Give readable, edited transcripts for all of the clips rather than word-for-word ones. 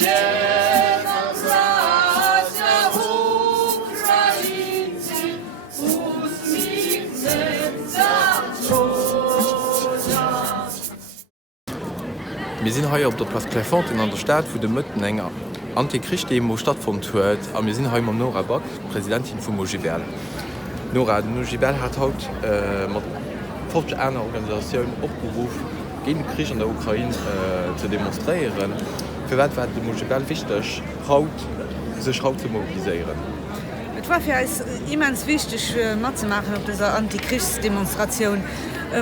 Wir sind hier auf der Place Clairefontaine in der Stadt, wo de Mëtten enger Antikrichtdemo stattgefunden huet, a wir sind hier mit Nora Bock, Präsidentin von Mojibel. Nora Mojibel hat heute mit 40 anderen Organisationen aufgerufen, gegen den Krieg in der Ukraine zu demonstrieren. Für was war die Mojibel wichtig, sich heute zu mobilisieren? Es war für uns immens wichtig, mitzumachen auf dieser Antikriegsdemonstration,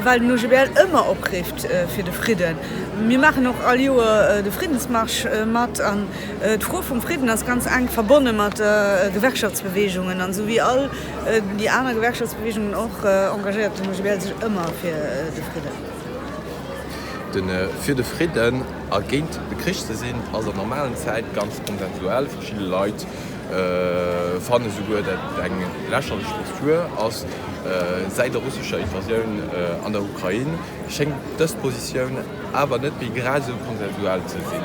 weil Mojibel immer abgreift für den Frieden. Wir machen auch alle Jahre den Friedensmarsch mit. Die Frage vom Frieden ist ganz eng verbunden mit Gewerkschaftsbewegungen. Und so wie all die anderen Gewerkschaftsbewegungen auch engagiert Mojibel sich immer für den Frieden. Für den Frieden gegen den Krieg zu sein, also in der normalen Zeit ganz konsensuell. Verschiedene Leute fanden sogar, dass eine lächerliche Struktur aus seit der russischen Invasion an der Ukraine schenkt das Position aber nicht wie gerade so konsensual zu sehen.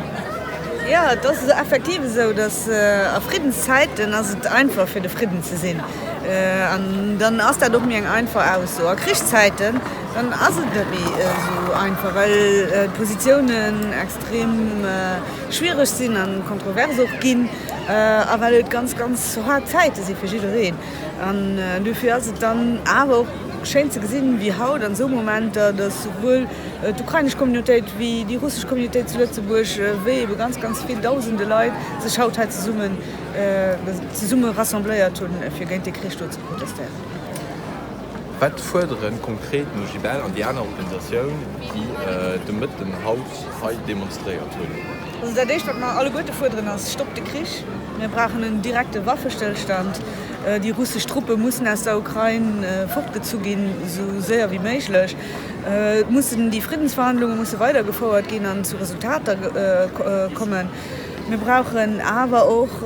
Ja, das ist effektiv so, dass auf Friedenszeiten ist es einfach für den Frieden zu sehen. Und dann ist das doch mir einfach aus. So. Auf Kriegszeiten dann ist es nicht mehr so einfach, weil Positionen extrem schwierig sind und kontrovers auch gehen, aber weil es ganz, ganz harte Zeiten sind für jeden. Und dafür ist es dann aber auch schön zu sehen, wie heute an so Momenten, dass sowohl die ukrainische Communität wie die russische Communität zu Lützeburg, wie ganz, ganz viele tausende Leute sich heute zusammen rassembliert und für gegen den Krieg zu protestieren. Was fordern konkret Mojibel und die anderen Organisationen, die mit dem Haus heute demonstriert haben? Also der Erste, was wir alle gut fordern, ist, stopp den Krieg. Wir brauchen einen direkten Waffenstillstand. Die russischen Truppen müssen aus der Ukraine fortgezogen gehen, so sehr wie möglich. Die Friedensverhandlungen müssen weitergefordert gehen und zu Resultaten kommen. Wir brauchen aber auch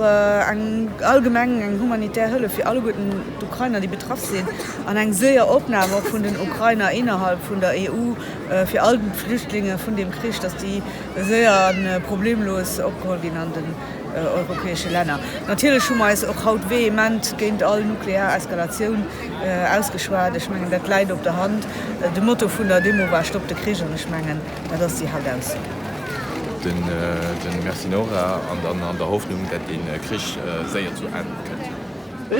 allgemein humanitäre Hilfe für alle guten Ukrainer, die betroffen sind, und eine sehr Aufnahme auch von den Ukrainern innerhalb von der EU für alle Flüchtlinge von dem Krieg, dass die sehr problemlos abgeholt genannten europäische Länder. Natürlich schon mal ist auch haut vehement gegen alle nukleare Eskalation ausgeschwart. Ich meine, das liegt auf der Hand. Das Motto von der Demo war Stopp den Krieg, und ich meine, das ist die halt aus. Den Merci Nora und dann an der Hoffnung, dass den Krieg sehr zu enden könnte.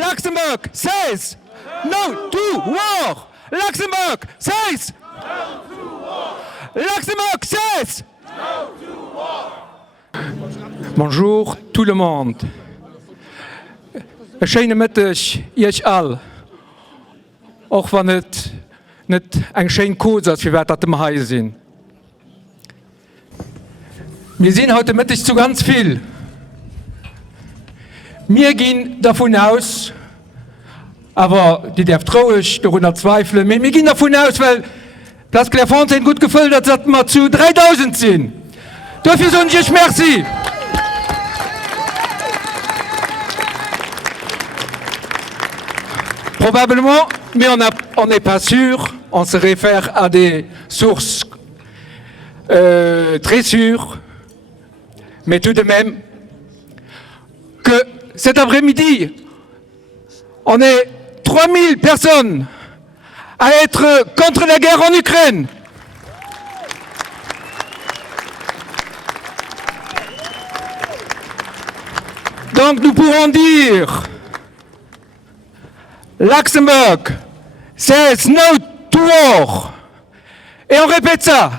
Luxembourg says no to war! Luxembourg says no to war! Luxembourg says no to war! Bonjour tout le monde. Een schöne Mittag, ihr alle. Auch wenn es nicht ein schöner Kurs ist, wie wir das hier sind. Wir sind heute Mittag zu ganz viel. Wir gehen davon aus, aber die darf traurig darunter zweifeln, wir gehen davon aus, weil Place Clairefontaine gut gefüllt hat, dass wir zu 3000 sind. Dafür sage ich merci. Probablement, mais on n'est pas sûr, on se réfère à des sources très sûres, mais tout de même, que cet après-midi, on est 3000 personnes à être contre la guerre en Ukraine. Donc nous pourrons dire, Luxembourg says no to war. Et on répète ça.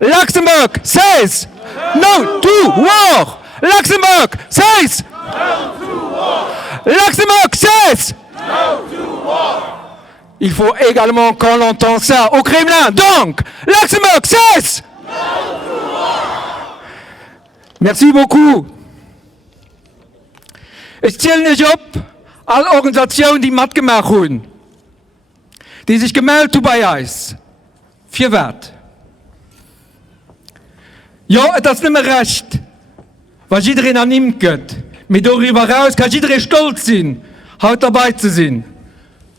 Luxembourg says no to war. Luxembourg says no to war. Luxembourg says no to war. Il faut également qu'on entende ça au Kremlin. Donc, Luxembourg says no to war. Merci beaucoup. Ich zähle nicht ab, alle Organisationen, die mitgemacht haben, die sich gemeldet haben bei uns. Für was? Ja, das ist nicht mehr recht, was jeder annimmt. Mit darüber hinaus kann jeder stolz sein, heute dabei zu sein.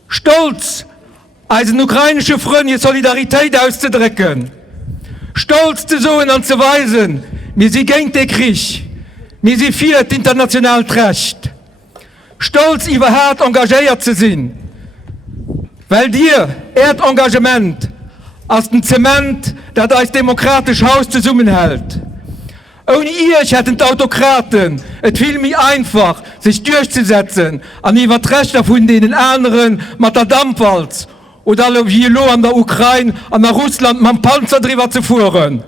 Stolz, als eine ukrainische Freunde Solidarität auszudrücken. Stolz zu sein und zu weisen, wir sind gegen den Krieg. mir sie fehlt international Recht. Stolz über hart engagiert zu sein, weil dir Erdengagement als ein Zement, das als demokratisch Haus zusammenhält. Ohne ihr hätten die Autokraten es viel mehr einfach, sich durchzusetzen, an die Rechte von den anderen mit der Dampfwalz oder wie an der Ukraine, an der Russland mit dem Panzer drüber zu fahren.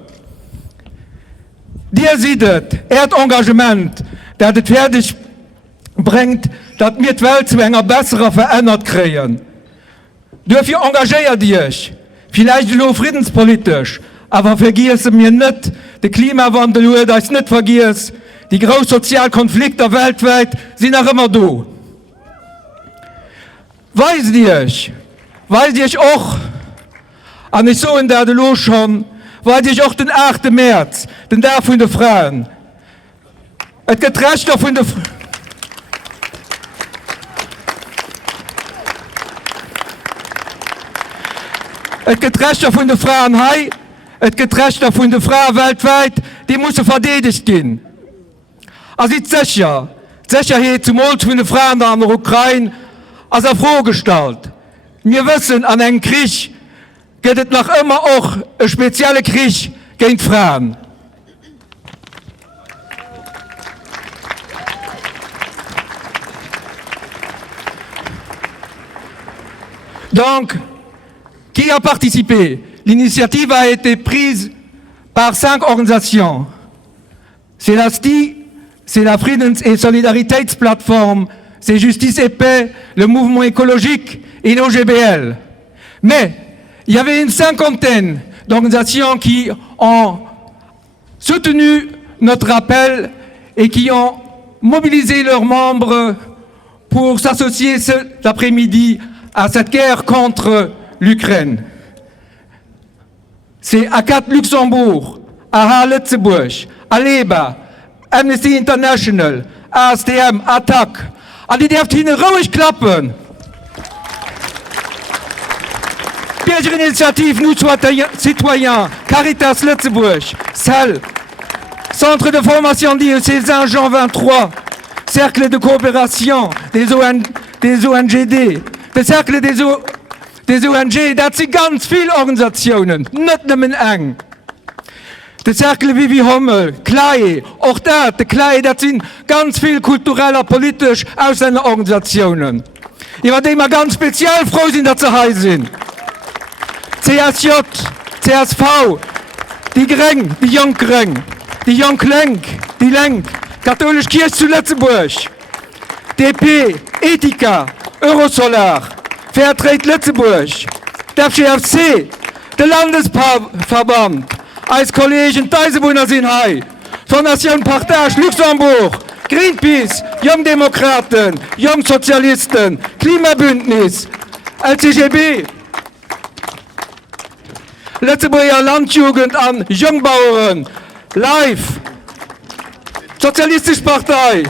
Dir sieht es, Erdengagement, das es fertig bringt, dass wir die Welt zu einer besseren verändert kriegen. Dafür engagiert dich, vielleicht nur friedenspolitisch, aber vergiss mir nicht, der Klimawandel, das nicht vergiss, die großen Sozialkonflikte weltweit sind auch immer da. Weiß ich auch, und ich so in der Lo schon, weiß ich auch den 8. März, den Tag von der Frauen. Es geht Rechte von der Frauen. Es gibt Rechte von der Frauen hier, es gibt Rechte von der Frauen weltweit, die müssen verteidigt gehen. Also ich sicher, die Sicherheit zum Wohl von den Frauen in der Ukraine als eine Frage gestellt. Wir wissen, an einem Krieg geht es noch immer auch ein spezieller Krieg gegen die Frauen. Donc, qui a participé? L'initiative a été prise par 5 organisations. C'est la STI, c'est la Friedens- et Solidaritätsplattform, c'est Justice et Paix, le mouvement écologique et l'OGBL. Mais il y avait une 50aine d'organisations qui ont soutenu notre appel et qui ont mobilisé leurs membres pour s'associer cet après-midi à cette guerre contre l'Ukraine. C'est ACAT Luxembourg, AHA Lützeburg, ALEBA, Amnesty International, ASTM, ATTAC. Und die dürft ihnen ruhig klappen. Bürgerinitiative Nous Citoyens, Caritas Lützeburg, CEL, Centre de formation diocésain Jean 23, Cercle de coopération des ONGD, der Cercle des ONG, das sind ganz viele Organisationen, nicht nur eng. Der Cercle Vivi Hommel, Klei, auch das, der Klei, das sind ganz viele kulturelle, politisch Ausländerorganisationen. Ich werde immer ganz speziell froh sein, dass sie hier sind. CSJ, CSV, die Greng, die Junggreng, die Junglenk, die Lenk, Katholische Kirche zu Lützeburg, DP, Ethika, Eurosolar, Fairtrade Lützeburg, der FGFC, der Landesverband, als Kollegen Teisebuner sind hier, Fondation Partage Luxemburg, Greenpeace, Jungdemokraten, Jungsozialisten, Klimabündnis, LCGB, Lützeburger Landjugend an Jungbauern, LIFE, Sozialistische Partei,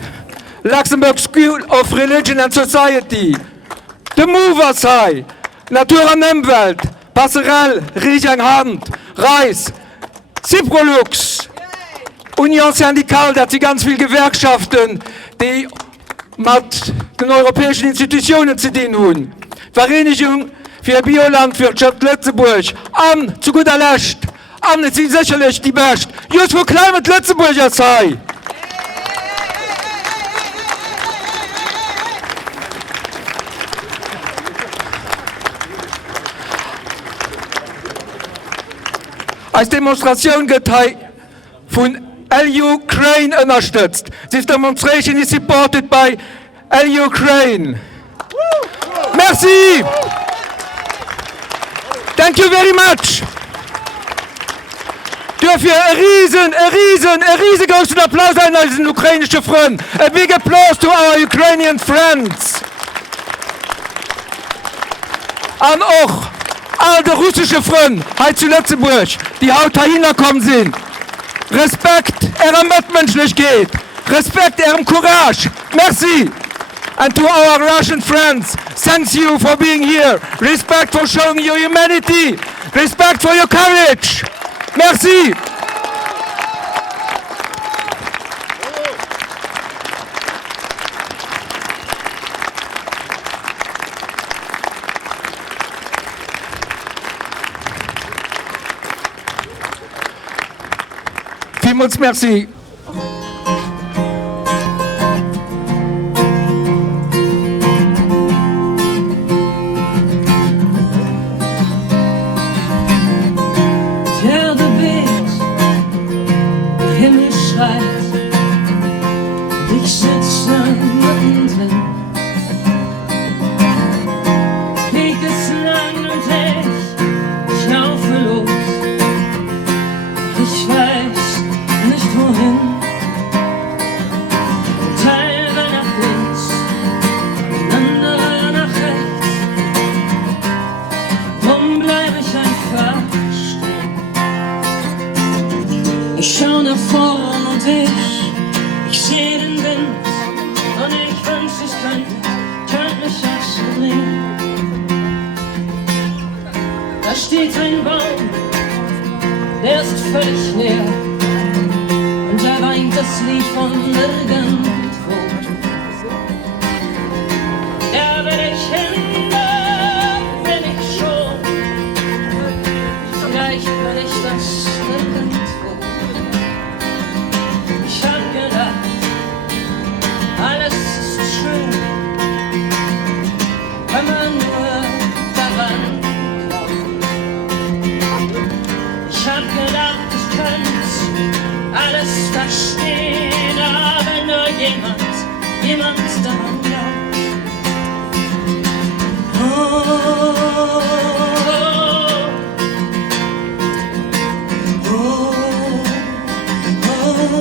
Luxembourg School of Religion and Society, The Movers High, Natur und Umwelt, Passerelle, Riechang Hand, Reis, Ciprolux, Union Syndikal, das sind ganz viele Gewerkschaften, die mit den europäischen Institutionen zu tun haben. Vereinigung für Biolandwirtschaft Lützeburg, zu guter Letzt, sind sicherlich die Besten, just für Climate Lützeburger sei. Als Demonstration geteilt von Ukraine unterstützt. This demonstration is supported by Ukraine. Merci. Thank you very much. Dafür ein riesengroßen Applaus an unseren ukrainischen Freund. A big applause to our Ukrainian friends. Und auch all die russischen Freunde hier zu Lützeburg, die heute hingekommen sind. Respekt ihrer Mitmenschlichkeit, Respekt ihrem Courage. Merci. And to our Russian friends, thank you for being here. Respect for showing your humanity. Respect for your courage. Merci. vielmals merci. Der Beet, der Himmel schreit, ich sitze mittendrin. Weg ist lang und ich laufe los. Ich weiß nicht wohin. Teile nach links, andere nach rechts. Drum bleib ich einfach stehen. Ich schau nach vorn und ich seh den Wind. Und ich wünsch, ich könnte mich auch so drehen. Da steht ein Baum, der ist völlig leer. Und er weint das Lied von nirgendwo. Da will ich hin, da will ich schon. Vielleicht will ich das nirgendwo. Ich hab gedacht, alles ist schön, wenn man nur daran glaubt. Ich hab gedacht, ich könnte alles verstehen, aber nur jemand daran glaubt. Oh, oh, oh, oh.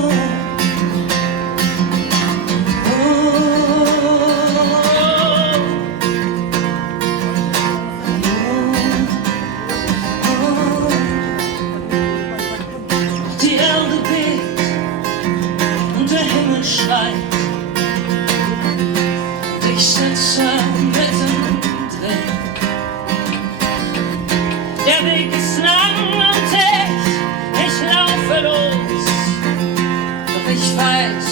Die Erde bebt und der Himmel schreit. Ich sitze mittendrin. Der Weg ist lang und ich laufe los. Doch ich weiß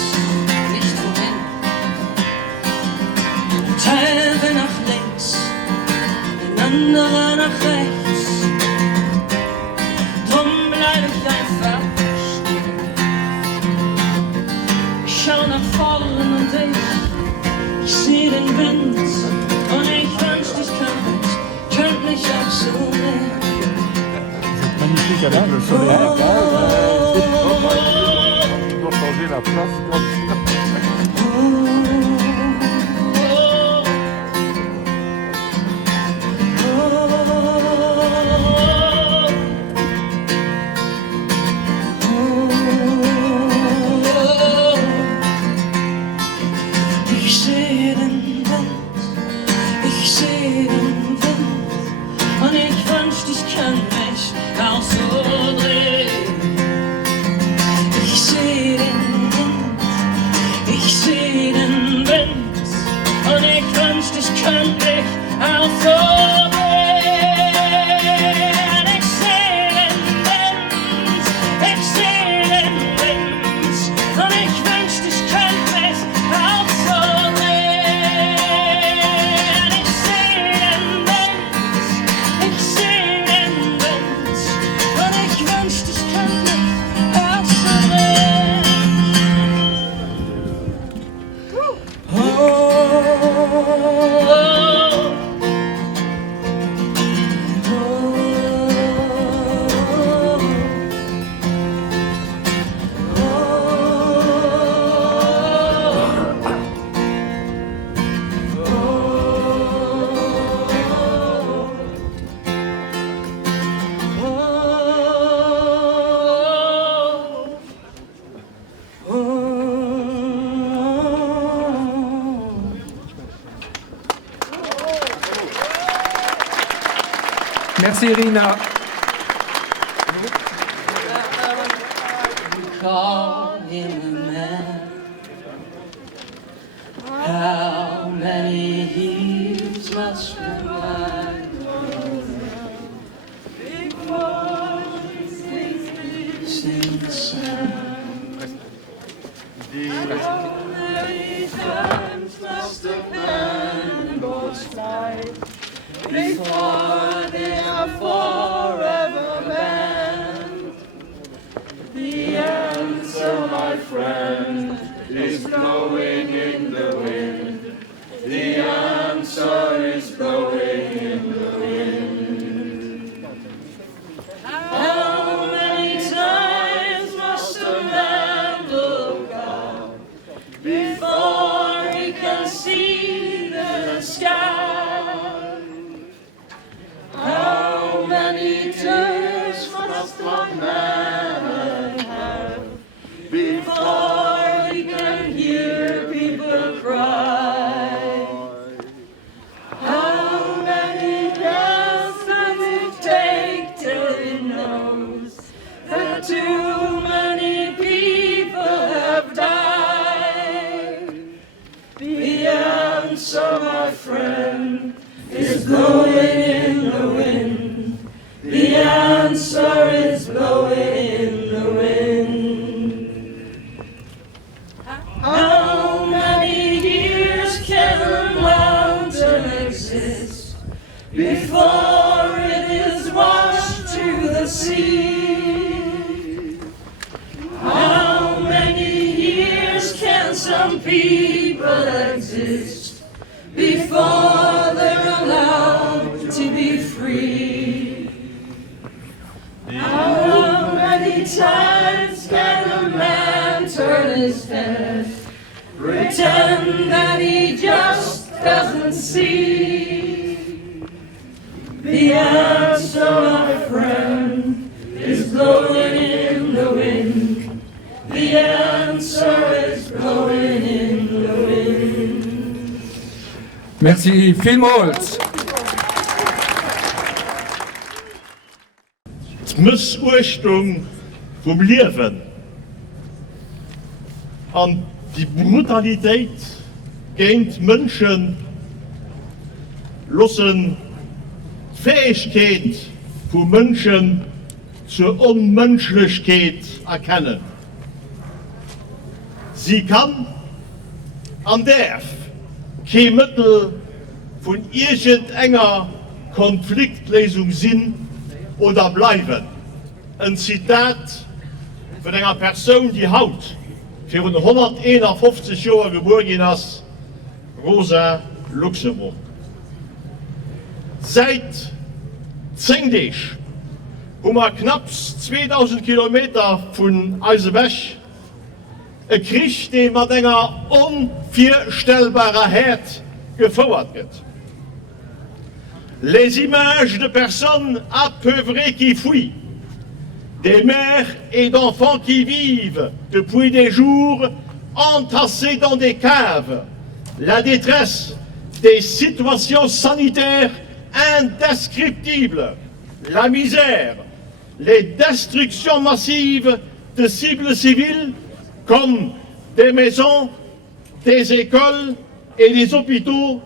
nicht wohin. Teil will nach links, ein anderer nach rechts. Drum bleib ich einfach stehen. Ich schau nach vorn und ich seh den Wind. Und ich wünschte, ich könnte mich auch so nehmen. Magnifique, Alain, le soleil. Tu dois changer la place comme ça. Ich seh den Wind, ich seh den Wind. Und ich wünschte, ich könnte mich auch so drehen. Ich seh den Wind, ich seh den Wind. Und ich wünschte, ich könnte mich auch so drehen. Ich seh den Wind, ich seh den Wind. Und ich wünschte, ich könnte mich auch so drehen. Ich seh den Wind, ich seh den Wind. Und ich wünschte, ich könnte mich auch so drehen. Merci Irina. Call him a man. How many years must we lie? Sing the song. How many times must the cannonballs fly before they are forever banned? The answer friend is blowing in the wind. The answer is blowing in the wind. How many times must a man look up before he can see the sky? How many tears must a man have before he can hear people cry? How many deaths does it take till he knows that too many people have died? The answer, my friend, is blowing in the wind. The answer is blowing in the wind. How many years can a mountain exist before it is washed to the sea? How many years can some people exist before they're allowed to be free? How many times can a man turn his head, pretend that he just doesn't see? The answer, my friend, is blowing in the wind. The answer is blowing in the wind. Merci vielmals. Missurstung vom Leben an die Brutalität gegen Menschen lassen Fähigkeit von Menschen zur Unmenschlichkeit erkennen. Sie kann an darf kein Mittel von irgendeiner Konfliktlösung sein oder bleiben. Ein Zitat von einer Person, die haut für 151 Jahre geboren ist, Rosa Luxemburg. Seit 10 Tagen haben wir knapp 2000 Kilometer von uns weg einen Krieg, der mit einer unvorstellbaren Härte gefordert wird. Les images de personnes apeurées qui fuient, des mères et d'enfants qui vivent depuis des jours entassés dans des caves, la détresse des situations sanitaires indescriptibles, la misère, les destructions massives de cibles civiles comme des maisons, des écoles et des hôpitaux.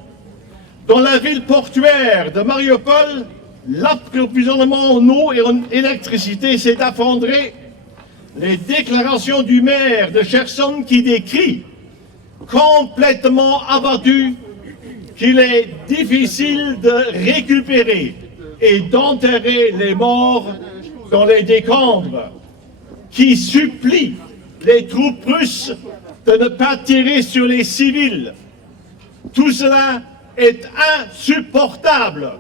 Dans la ville portuaire de Mariupol, l'approvisionnement en eau et en électricité s'est effondré. Les déclarations du maire de Cherson qui décrit, complètement abattu, qu'il est difficile de récupérer et d'enterrer les morts dans les décombres, qui supplie les troupes russes de ne pas tirer sur les civils. Tout cela est insupportable.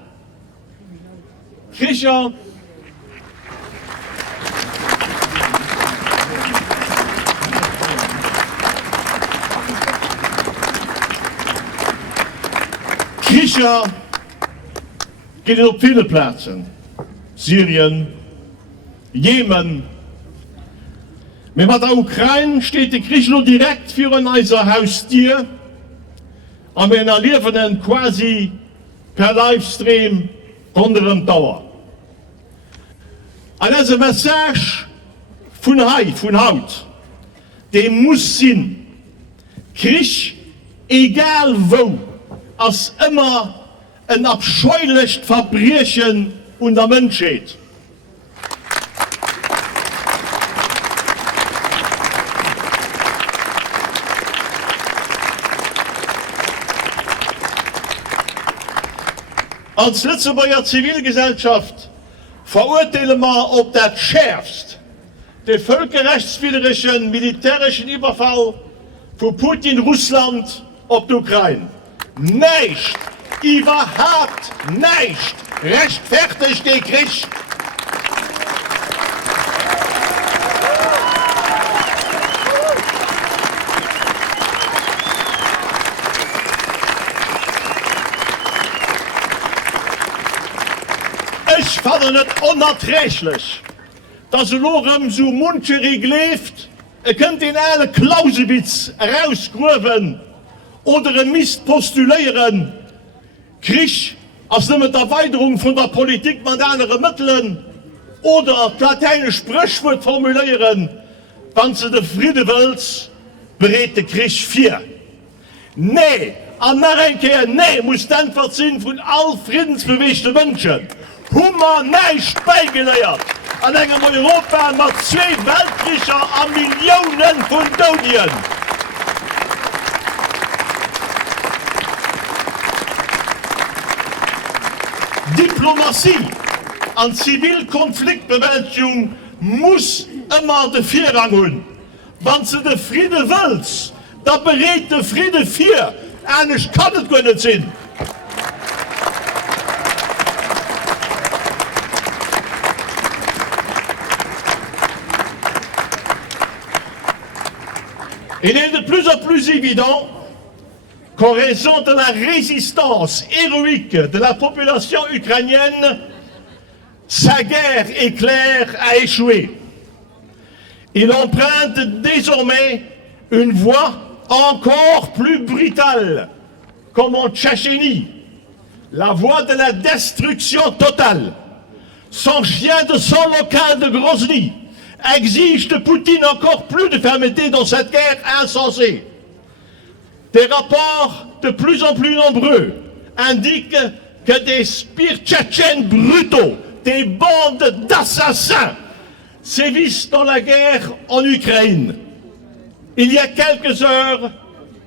Christian, geht es auf viele Plätze. Syrien, Jemen. Mit der Ukraine steht der Krieg nur direkt für unser Haustier. Und wir erleben ihn quasi per Livestream unter dem Dauer. Und diese Message von Haut, die muss sein. Krieg, egal wo, als immer ein abscheuliches Verbrechen unter Menschheit. Als Lützeburger Zivilgesellschaft verurteilen wir auf das Schärfste den völkerrechtswidrigen militärischen Überfall von Putin Russland auf die Ukraine. Nicht, überhaupt nicht rechtfertigt den Krieg. Ich fand es unerträglich, dass Lorem so muncherig lebt. Könnt in alle Clausewitz rausgruben oder einen Mist postulieren. Krieg als eine Erweiterung von der Politik mit anderen Mitteln oder lateinische Sprichwort formulieren, wenn sie den Frieden willst, berät der Krieg vier. Nee, Amerika, nee, muss dann verziehen von all friedensbewegten Menschen. Hummer nicht beigelehrt. An einem Europa mit 2 Weltkriegen an Millionen von Toten. Diplomatie an Zivilkonfliktbewältigung muss immer den Vorrang haben. Wenn sie den Frieden willst, dann berät der Frieden vier. Eigentlich kann es gar nicht sein. Il est de plus en plus évident qu'en raison de la résistance héroïque de la population ukrainienne, sa guerre éclair a échoué. Il emprunte désormais une voie encore plus brutale, comme en Tchétchénie, la voie de la destruction totale. Son chien de sang local de Grozny exige de Poutine encore plus de fermeté dans cette guerre insensée. Des rapports de plus en plus nombreux indiquent que des spires tchétchènes brutaux, des bandes d'assassins, sévissent dans la guerre en Ukraine. Il y a quelques heures,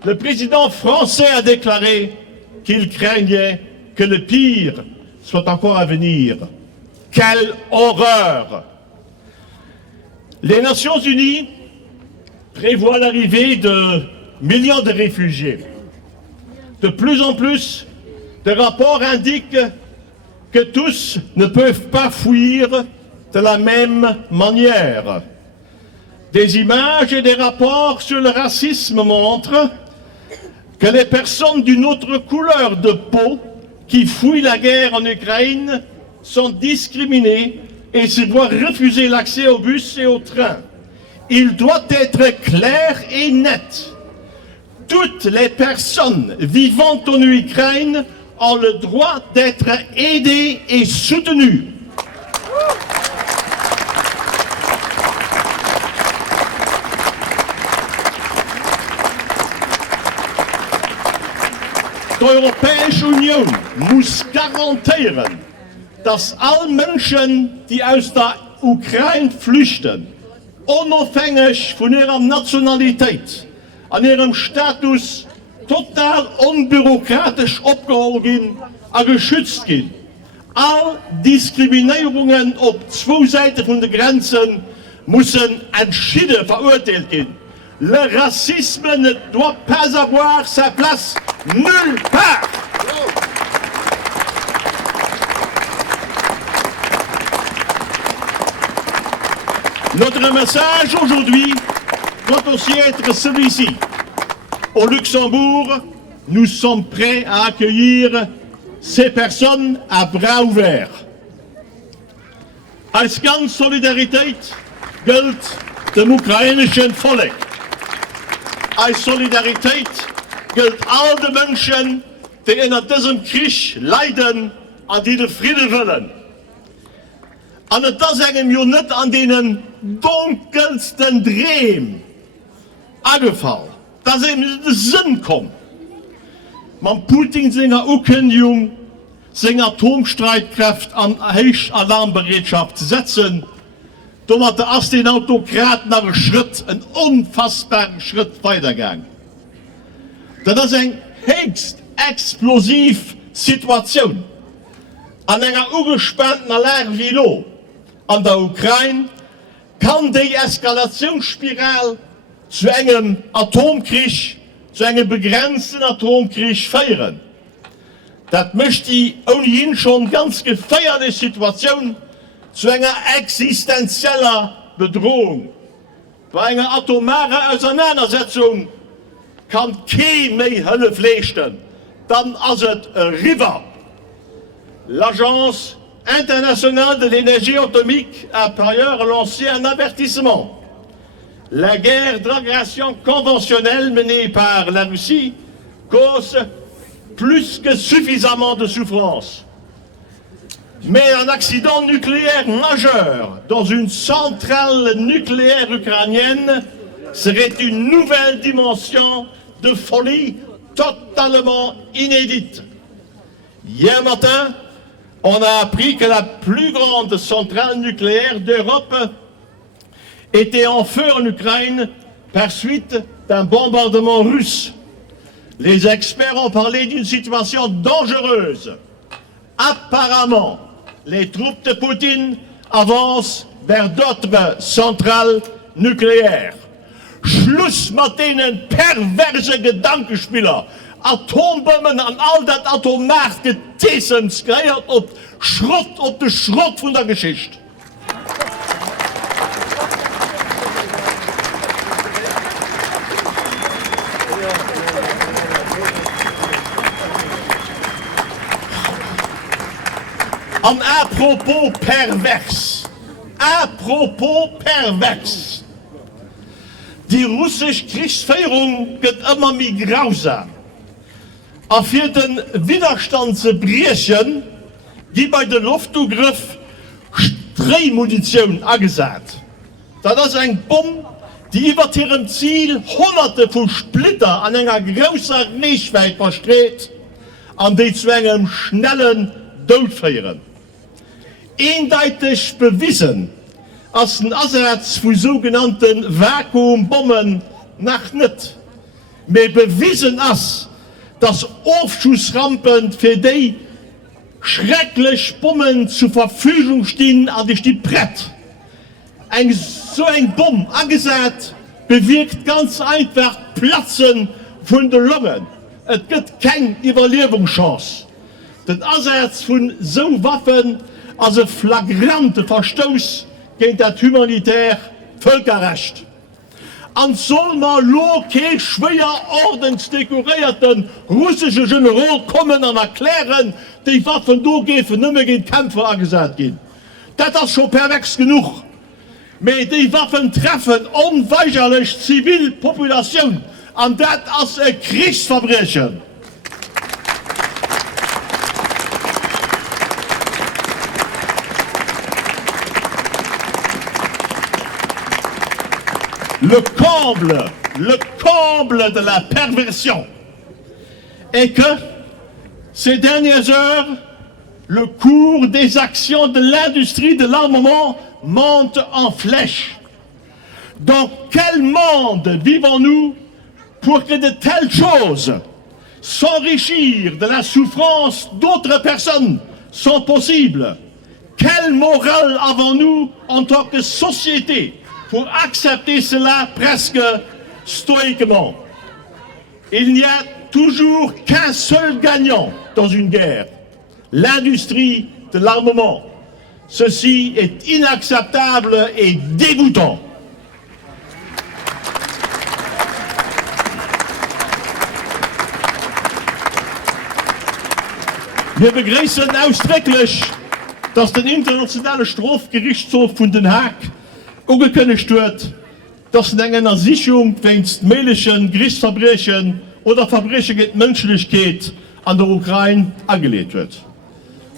le président français a déclaré qu'il craignait que le pire soit encore à venir. Quelle horreur! Les Nations Unies prévoient l'arrivée de millions de réfugiés. De plus en plus, des rapports indiquent que tous ne peuvent pas fuir de la même manière. Des images et des rapports sur le racisme montrent que les personnes d'une autre couleur de peau qui fuient la guerre en Ukraine sont discriminées et se voient refuser l'accès aux bus et aux trains. Il doit être clair et net. Toutes les personnes vivant en Ukraine ont le droit d'être aidées et soutenues. Die Europäische Union muss garantieren, dass alle Menschen, die aus der Ukraine flüchten, unabhängig von ihrer Nationalität, an ihrem Status total unbürokratisch abgeholt und geschützt gehen. All Diskriminierungen auf 2 Seiten der Grenzen müssen entschieden verurteilt gehen. Le racisme ne doit pas avoir sa place nulle part. Notre message aujourd'hui doit aussi être celui-ci. Au Luxembourg, nous sommes prêts à accueillir ces personnes à bras ouverts. Als ganz Solidarität gilt dem ukrainischen Volk. Als Solidarität gilt all den Menschen, die in diesem Krieg leiden, an die den Frieden wollen. Und das sagen wir nicht an den dunkelsten Drehen angefallen. Dass eben in den Sinn kommt. Man Putin seiner Ankündigung, seine Atomstreitkraft an Alarmbereitschaft setzen, damit der erst den Autokraten einen Schritt, einen unfassbaren Schritt weitergegangen. Das ist eine höchst explosive Situation. An einer ungespannten Lage wie lo an der Ukraine kann die Eskalationsspiral zu einem Atomkrieg, zu einem begrenzten Atomkrieg feiern. Das möchte die ohnehin schon ganz gefeierte Situation zu einer existenzieller Bedrohung. Bei einer atomaren Auseinandersetzung kann kein mehr Hilfe leisten. Dann ist es ein River. L'Agence internationale de l'énergie atomique a par ailleurs lancé un avertissement. La guerre d'agression conventionnelle menée par la Russie cause plus que suffisamment de souffrance. Mais un accident nucléaire majeur dans une centrale nucléaire ukrainienne serait une nouvelle dimension de folie totalement inédite. Hier matin, on a appris que la plus grande centrale nucléaire d'Europe était en feu en Ukraine par suite d'un bombardement russe. Les experts ont parlé d'une situation dangereuse. Apparemment, les troupes de Poutine avancent vers d'autres centrales nucléaires. Schluss mit denen perverse Gedankenspieler. Atombomben an all dat Atommacht getessen skreiert op de Schrott von der Geschichte. En apropos pervers. Die russische Kriegsführung geht immer mehr grausam. Auf den Widerstand zu brechen, die bei der Luftangriff Streumunition angesagt. Das ist ein Bombe, die über ihrem Ziel hunderte von Splitter an einer großen Reichweite verstreut, an die zu einem schnellen Tod führen. Eindeutig bewiesen, als ein Ersatz für sogenannten Vakuumbomben noch nicht. mehr bewiesen ist, dass Aufschussrampen für die schrecklich Bomben zur Verfügung stehen, an die Brett. So ein Bomb angesagt bewirkt ganz einfach Platzen von den Lungen. Es gibt keine Überlebungschance. Der Einsatz von so Waffen als ein flagranter Verstoß gegen das humanitäre Völkerrecht. Und soll man lokal schwer ordensdekorierten russischen General kommen und erklären, die Waffen durchgehen, nicht mehr gegen Kämpfer angesagt gehen. Das ist schon pervers genug. Aber die Waffen treffen unweigerlich Zivilpopulation. Und das ist ein Kriegsverbrechen. Le comble de la perversion est que ces dernières heures, le cours des actions de l'industrie de l'armement monte en flèche. Dans quel monde vivons-nous pour que de telles choses, s'enrichir de la souffrance d'autres personnes, sont possibles? Quelle morale avons-nous en tant que société pour accepter cela presque stoïquement? Il n'y a toujours qu'un seul gagnant dans une guerre, l'industrie de l'armement. Ceci est inacceptable et dégoûtant. Wir begrüßen ausdrücklich, dass der Internationale Strafgerichtshof von Den Haag angekündigt wird, dass eine Sicherung wegen männlichen Kriegsverbrechen oder Verbrechen gegen Menschlichkeit an der Ukraine angelegt wird.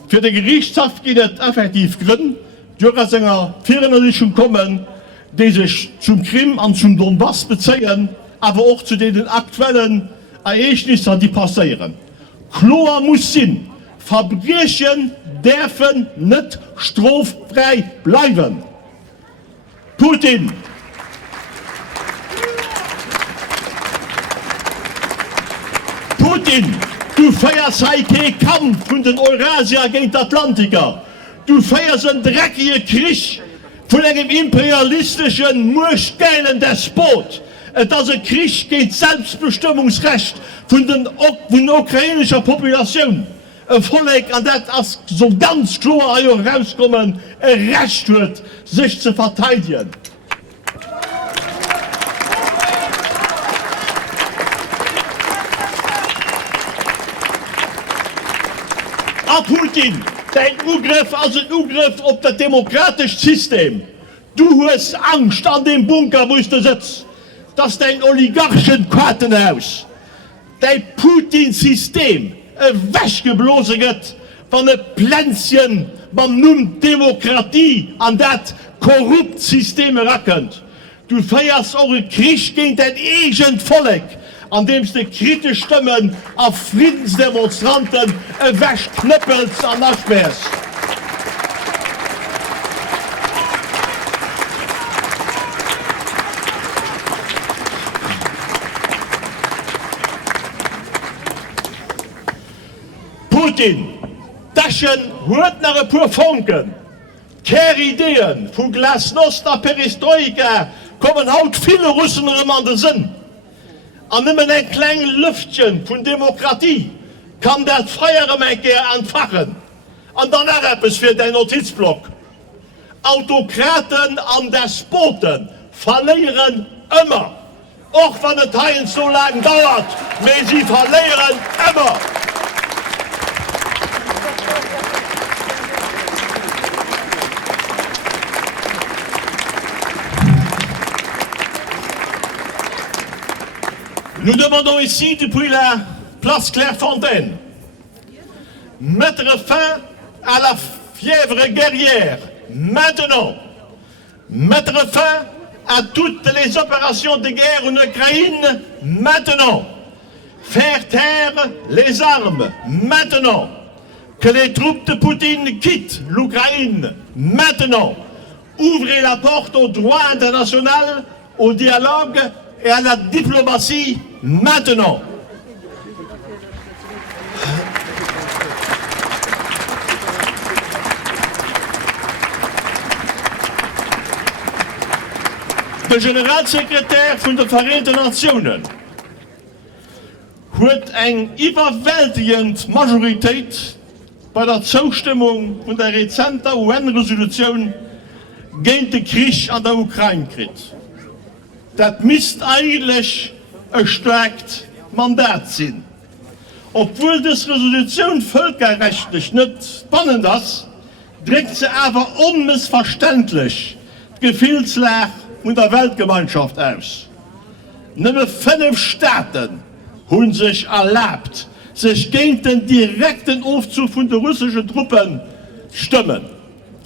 Für den Gerichtshof geht es effektiv Gründe, durch eine Firmensicherung kommen, die sich zum Krim und zum Donbass beziehen, aber auch zu den aktuellen Ereignissen, die passieren. Klar muss sein, Verbrechen dürfen nicht straffrei bleiben. Putin. Putin, du feierst keinen Kampf von den Eurasier gegen die Atlantiker. Du feierst einen dreckigen Krieg von einem imperialistischen, murchgeilen Despot. Das ist ein Krieg gegen Selbstbestimmungsrecht von der ukrainischen Population. Ein Volk, an das so ganz klar herauskommen, ein Recht hat, sich zu verteidigen. Putin, dein Ugriff als ein Ugriff auf das demokratische System. Du hast Angst an dem Bunker, wo du sitzt. Das ist dein Oligarchen-Kartenhaus. Dein Putin-System weggeblasen wird von einem Plänzchen, man nimmt Demokratie an das korrupt System erkennt. Du feierst eure Krieg gegen dein eigenes Volk, an dem die kritische Stimmen auf Friedensdemonstranten wegknüppelst an Aschbärs. Putin, Taschen hört nach ein paar Funken. Keine Ideen von Glasnost nach Perestroika kommen heute viele Russen an den Sinn. An nimmer ein kleines Lüftchen von Demokratie kann das Feuermenke entfachen. Und dann etwas für den Notizblock. Autokraten und Despoten verlieren immer. Auch wenn der Teil so lange dauert, aber sie verlieren immer. Nous demandons ici, depuis la place Clairefontaine, mettre fin à la fièvre guerrière, maintenant. Mettre fin à toutes les opérations de guerre en Ukraine, maintenant. Faire taire les armes, maintenant. Que les troupes de Poutine quittent l'Ukraine, maintenant. Ouvrez la porte au droit international, au dialogue et à la diplomatie, maintenant. Der Generalsekretär von den Vereinten Nationen hat eine überwältigende Majorität bei der Zustimmung von der rezenten UN-Resolution gegen den Krieg an der Ukraine gekriegt. Das müsste eigentlich ein starkes Mandat sein. Obwohl das Resolution völkerrechtlich nicht spannend ist, drückt sie aber unmissverständlich die Gefühlslage und der Weltgemeinschaft aus. Nur 5 Staaten haben sich erlaubt, sich gegen den direkten Aufzug von den russischen Truppen stimmen.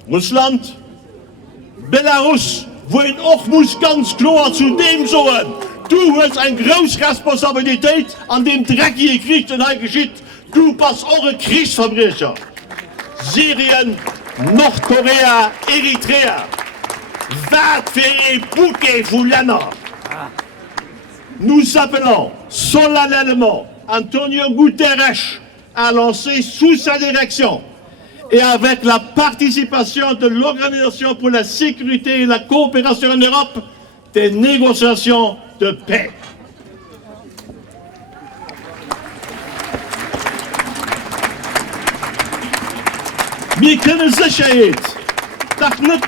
Russland, Belarus, wohin auch muss ganz klar zu dem sagen, du hast eine große Responsabilität an dem dreckigen Krieg, der hier geschieht. Du bist auch ein Kriegsverbrecher. Syrien, Nordkorea, Eritrea. Va faire bouquet, vous l'ana. Nous appelons solennellement Antonio Guterres à lancer sous sa direction et avec la participation de l'Organisation pour la sécurité et la coopération en Europe des négociations de paix. Wir können Sicherheit, dass nicht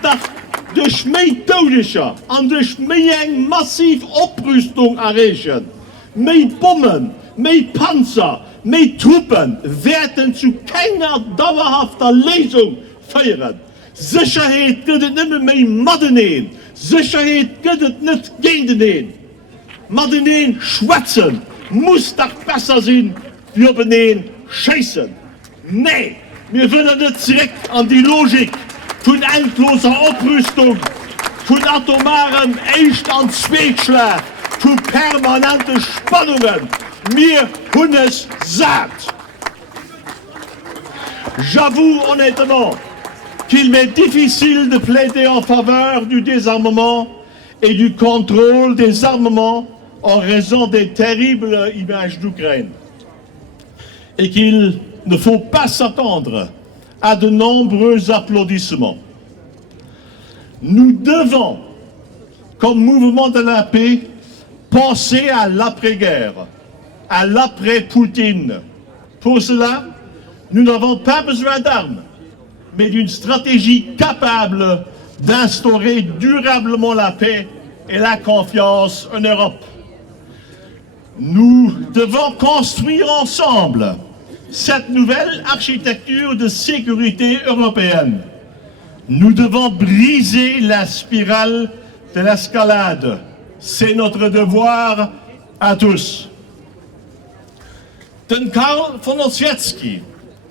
durch mehr Todescher und durch mehr massive Abrüstung erreichen. Mehr Bomben, mehr Panzer, mehr Truppen werden zu keiner dauerhafter Lösung führen. Sicherheit geht nicht mehr mit den Sicherheit geht nicht gegen den. Mit den schwätzen muss doch besser sein, wie über den schießen. Nein, wir wollen nicht zurück an die Logik von endloser Abrüstung, von atomaren Echt- und Zweitschlag, von permanenten Spannungen. Wir haben es satt. J'avoue honnêtement qu'il m'est difficile de plaider en faveur du désarmement et du contrôle des armements en raison des terribles images d'Ukraine. Et qu'il ne faut pas s'attendre à de nombreux applaudissements. Nous devons, comme mouvement de la paix, penser à l'après-guerre, à l'après-Poutine. Pour cela, nous n'avons pas besoin d'armes, mais d'une stratégie capable d'instaurer durablement la paix et la confiance en Europe. Nous devons construire ensemble cette nouvelle architecture de sécurité européenne. Nous devons briser la spirale de l'escalade. C'est notre devoir à tous. Den Karl von Ossietzky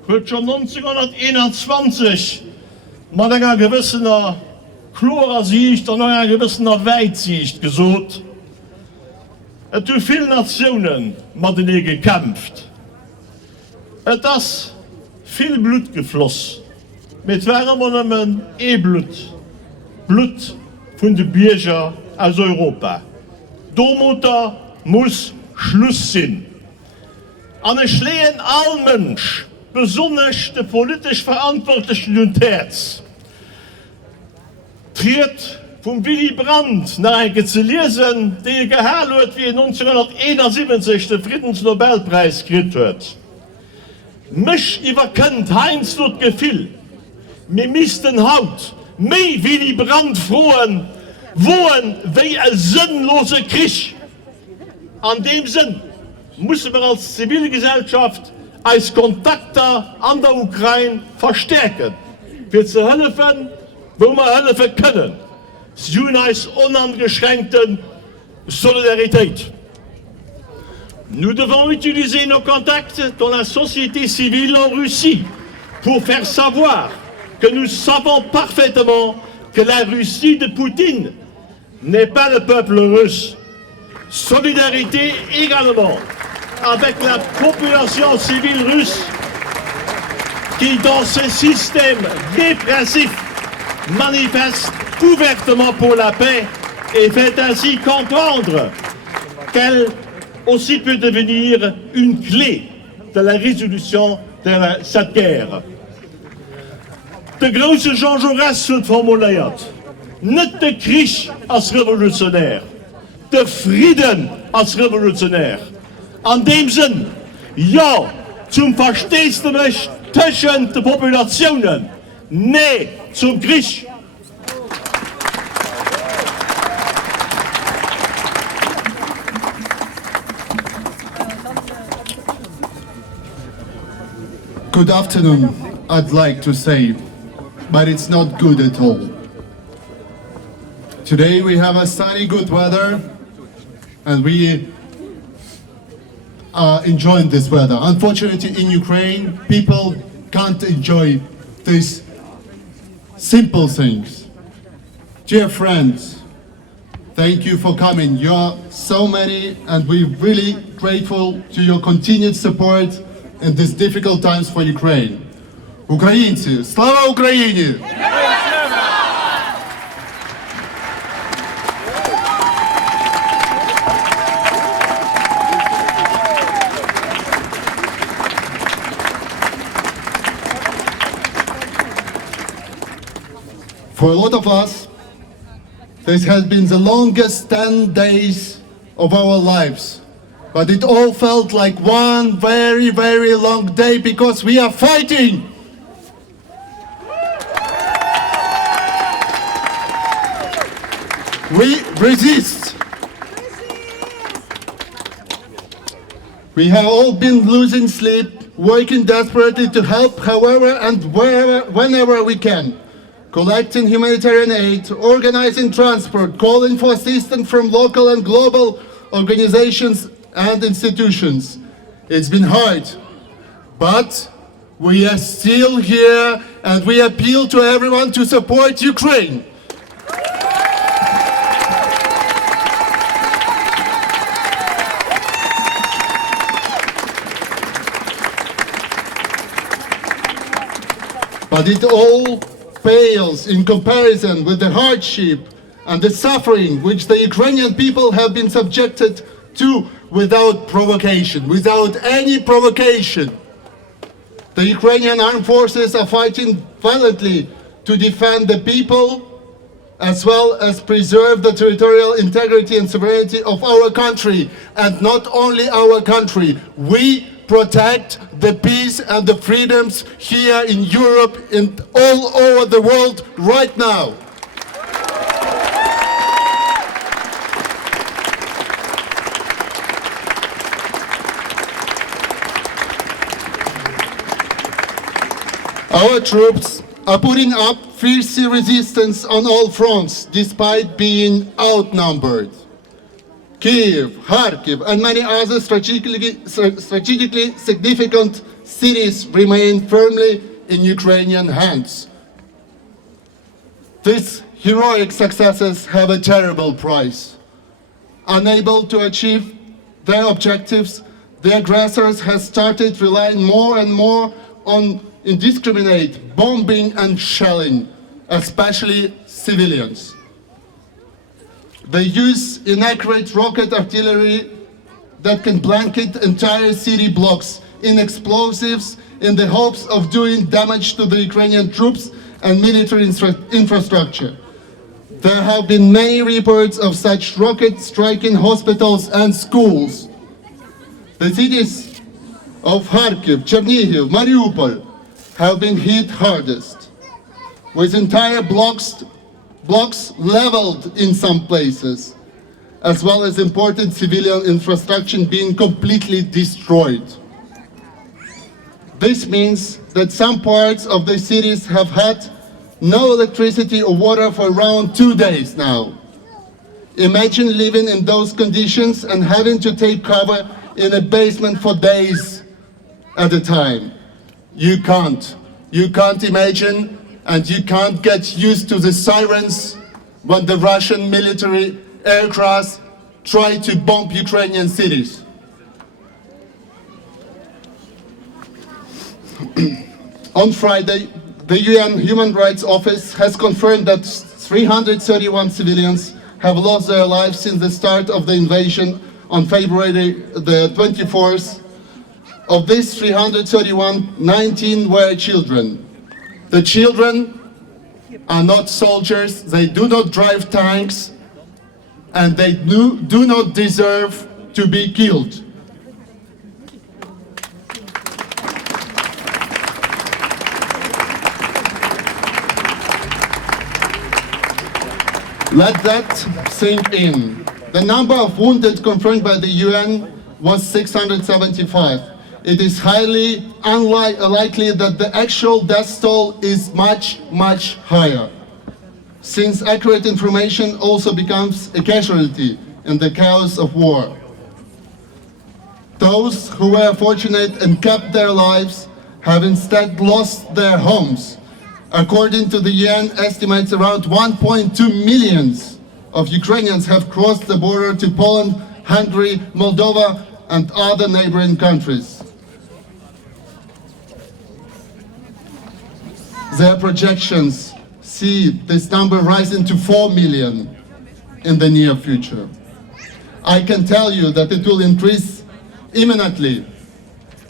hat schon 1921 mit einer gewissen klarer Sicht und einer gewissen Weitsicht gesagt, es haben viele Nationen mit ihnen gekämpft. Es ist viel Blut geflossen. Mit warmen E-Blut. Blut von den Bürgern aus Europa. Darunter muss Schluss sein. Und ich lehne allen Menschen, besonders die politisch Verantwortlichen und Herz, tritt von Willy Brandt nahe zu lesen, der gehört hat, wie 1971 den Friedensnobelpreis gekriegt hat. Mich überkennt Heinz dort gefühl, wir müssten Haut mehr Willy Brandt frohen, wohnen wie ein sinnloser Krieg. An dem Sinn müssen wir als Zivilgesellschaft als Kontakte an der Ukraine verstärken, für zu helfen, wo wir helfen können. Sie tun als uneingeschränkte Solidarität. Nous devons utiliser nos contacts dans la société civile en Russie pour faire savoir que nous savons parfaitement que la Russie de Poutine n'est pas le peuple russe. Solidarité également avec la population civile russe qui, dans ce système répressif, manifeste ouvertement pour la paix et fait ainsi comprendre qu'elle aussi peut devenir une clé de la résolution de cette guerre. De grote Jean Jaurès het formuliert, niet de Krieg als revolutionair, de Frieden als revolutionair. An dem Sinn, ja zum Verstehungsrecht zwischen den Populationen, nee zum Krieg. Good afternoon, I'd like to say, but it's not good at all. Today we have a sunny, good weather, and we are enjoying this weather. Unfortunately, in Ukraine, people can't enjoy these simple things. Dear friends, thank you for coming. You are so many, and we're really grateful to your continued support in these difficult times for Ukraine. Українці, слава Україні! For a lot of us, this has been the longest 10 days of our lives. But it all felt like one very, very long day because we are fighting. We resist. We have all been losing sleep, working desperately to help however and whenever we can. Collecting humanitarian aid, organizing transport, calling for assistance from local and global organizations and institutions. It's been hard, but we are still here and we appeal to everyone to support Ukraine. But it all pales in comparison with the hardship and the suffering which the Ukrainian people have been subjected to without provocation, without any provocation. The Ukrainian armed forces are fighting violently to defend the people as well as preserve the territorial integrity and sovereignty of our country, and not only our country. We protect the peace and the freedoms here in Europe and all over the world right now. Our troops are putting up fierce resistance on all fronts, despite being outnumbered. Kyiv, Kharkiv, and many other strategically significant cities remain firmly in Ukrainian hands. These heroic successes have a terrible price. Unable to achieve their objectives, the aggressors have started relying more and more on indiscriminate bombing and shelling, especially civilians. They use inaccurate rocket artillery that can blanket entire city blocks in explosives in the hopes of doing damage to the Ukrainian troops and military infrastructure. There have been many reports of such rockets striking hospitals and schools. The cities of Kharkiv, Chernihiv, Mariupol have been hit hardest, with entire blocks leveled in some places, as well as important civilian infrastructure being completely destroyed. This means that some parts of the cities have had no electricity or water for around 2 days now. Imagine living in those conditions and having to take cover in a basement for days at a time. You can't imagine, and you can't get used to the sirens when the Russian military aircraft try to bomb Ukrainian cities. On Friday, the UN Human Rights Office has confirmed that 331 civilians have lost their lives since the start of the invasion on February the 24th. Of these 331, 19 were children. The children are not soldiers, they do not drive tanks, and they do not deserve to be killed. Let that sink in. The number of wounded confirmed by the UN was 675. It is highly unlikely that the actual death toll is much, much higher, since accurate information also becomes a casualty in the chaos of war. Those who were fortunate and kept their lives have instead lost their homes. According to the UN estimates, around 1.2 million of Ukrainians have crossed the border to Poland, Hungary, Moldova, and other neighboring countries. Their projections see this number rising to 4 million in the near future. I can tell you that it will increase imminently.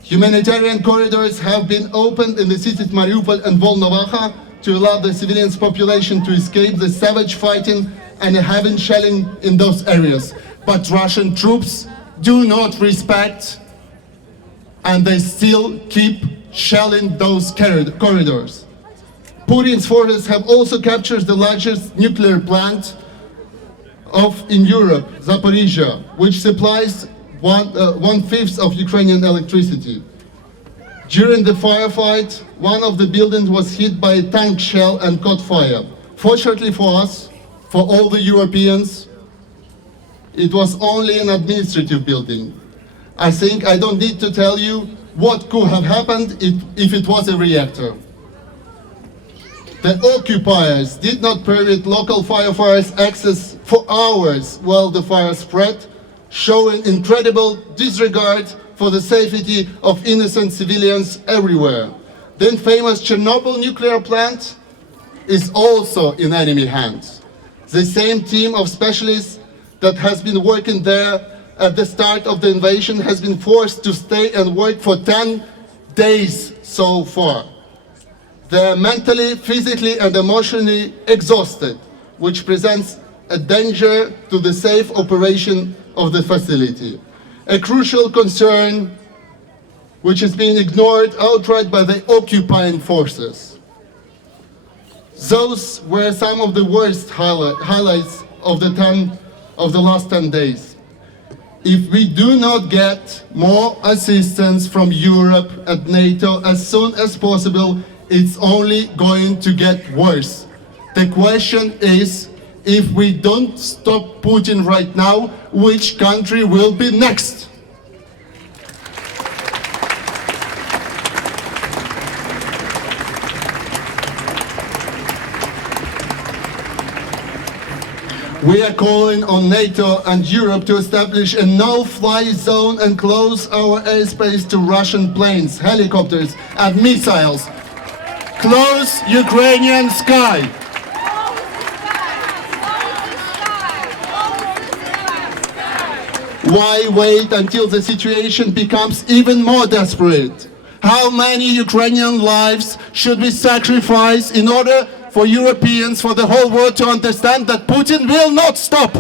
Humanitarian corridors have been opened in the cities Mariupol and Volnovakha to allow the civilian population to escape the savage fighting and heavy shelling in those areas. But Russian troops do not respect, and they still keep shelling those corridors. Putin's forces have also captured the largest nuclear plant in Europe, Zaporizhzhia, which supplies one-fifth of Ukrainian electricity. During the firefight, one of the buildings was hit by a tank shell and caught fire. Fortunately for us, for all the Europeans, it was only an administrative building. I think I don't need to tell you what could have happened if it was a reactor. The occupiers did not permit local firefighters access for hours while the fire spread, showing incredible disregard for the safety of innocent civilians everywhere. The infamous Chernobyl nuclear plant is also in enemy hands. The same team of specialists that has been working there at the start of the invasion has been forced to stay and work for 10 days so far. They are mentally, physically, and emotionally exhausted. which presents a danger to the safe operation of the facility. A crucial concern which is being ignored outright by the occupying forces. Those were some of the worst highlights of the last 10 days. If we do not get more assistance from Europe and NATO as soon as possible, it's only going to get worse. The question is, if we don't stop Putin right now, which country will be next? We are calling on NATO and Europe to establish a no-fly zone and close our airspace to Russian planes, helicopters and missiles. Close Ukrainian sky. Why wait until the situation becomes even more desperate? How many Ukrainian lives should we sacrifice in order for Europeans, for the whole world to understand that Putin will not stop?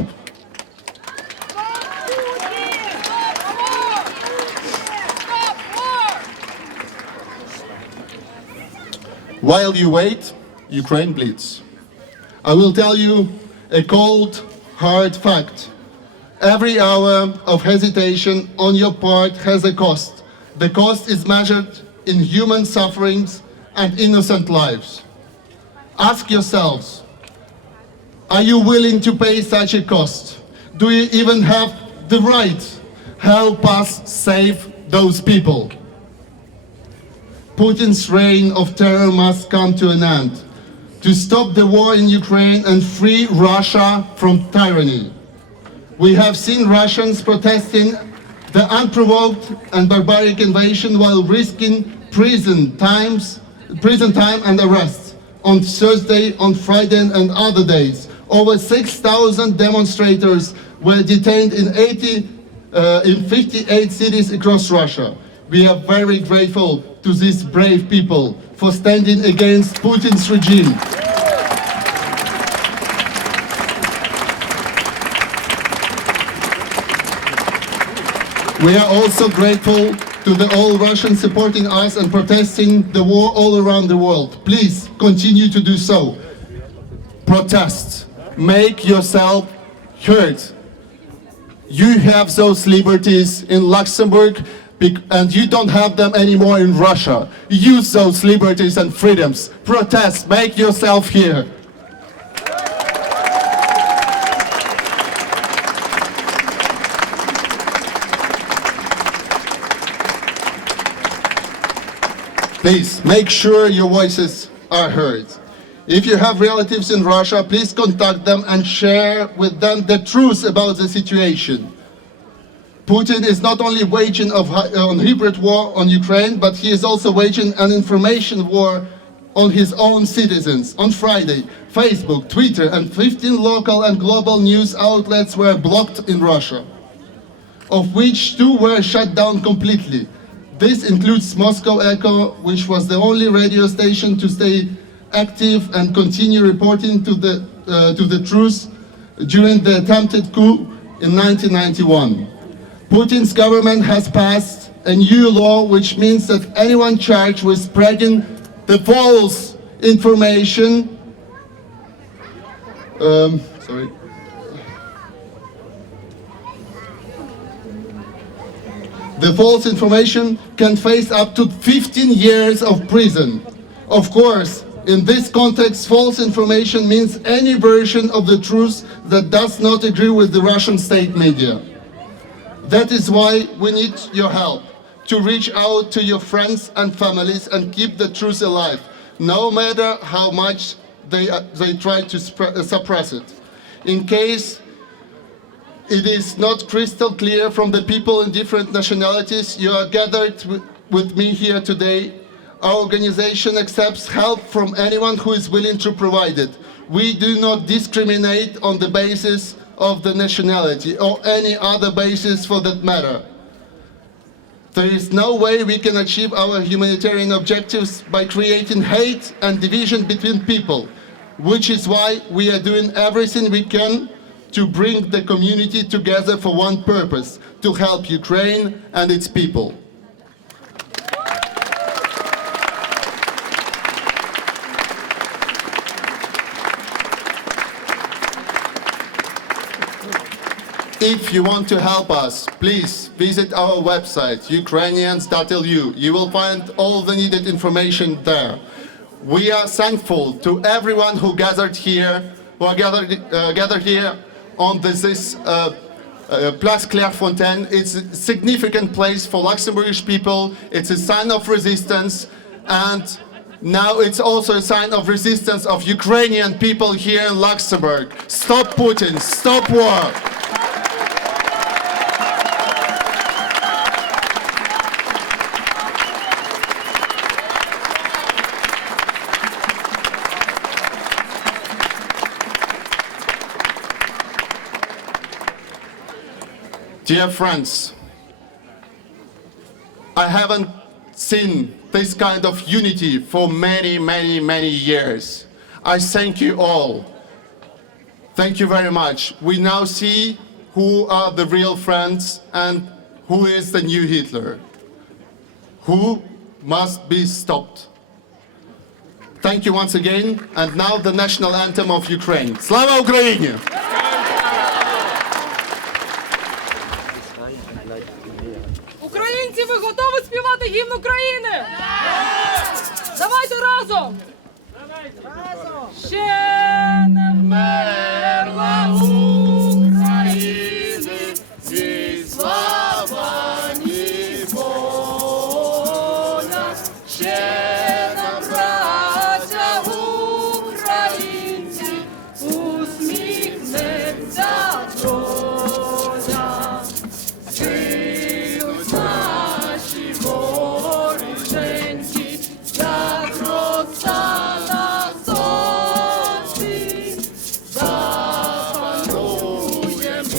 While you wait, Ukraine bleeds. I will tell you a cold, hard fact. Every hour of hesitation on your part has a cost. The cost is measured in human sufferings and innocent lives. Ask yourselves, are you willing to pay such a cost? Do you even have the right? Help us save those people. Putin's reign of terror must come to an end. To stop the war in Ukraine and free Russia from tyranny. We have seen Russians protesting the unprovoked and barbaric invasion while risking prison time and arrests. On Thursday, on Friday and other days, over 6,000 demonstrators were detained in 58 cities across Russia. We are very grateful to these brave people for standing against Putin's regime. We are also grateful to the all Russians supporting us and protesting the war all around the world. Please continue to do so. Protest. Make yourself heard. You have those liberties in Luxembourg and you don't have them anymore in Russia. Use those liberties and freedoms. Protest. Make yourself heard. Please make sure your voices are heard. If you have relatives in Russia, please contact them and share with them the truth about the situation. Putin is not only waging a hybrid war on Ukraine, but he is also waging an information war on his own citizens. On Friday, Facebook, Twitter, and 15 local and global news outlets were blocked in Russia, of which 2 were shut down completely. This includes Moscow Echo, which was the only radio station to stay active and continue reporting to the truth during the attempted coup in 1991. Putin's government has passed a new law which means that anyone charged with spreading the false information the false information can face up to 15 years of prison. Of course, in this context, false information means any version of the truth that does not agree with the Russian state media. That is why we need your help to reach out to your friends and families and keep the truth alive, no matter how much they try to suppress it. In case it is not crystal clear from the people in different nationalities you are gathered with me here today, our organization accepts help from anyone who is willing to provide it. We do not discriminate on the basis of the nationality or any other basis for that matter. There is no way we can achieve our humanitarian objectives by creating hate and division between people. which is why we are doing everything we can to bring the community together for one purpose, to help Ukraine and its people. If you want to help us, please visit our website, ukrainians.lu. You will find all the needed information there. We are thankful to everyone who gathered here, on this Place Clairefontaine. It's a significant place for Luxembourgish people. It's a sign of resistance, and now it's also a sign of resistance of Ukrainian people here in Luxembourg. Stop Putin, stop war. Dear friends, I haven't seen this kind of unity for many years. I thank you all. Thank you very much. We now see who are the real friends and who is the new Hitler, who must be stopped. Thank you once again, and now the national anthem of Ukraine. Slava Ukraini! Українці, ви готові співати гімн України? Давайте разом! Ще не вмерла України, ні слава, ні воля. Ще нам, браття українці, усміхнеться доля. Живуть наші воріженьки, як роса на сонці. Запануєм і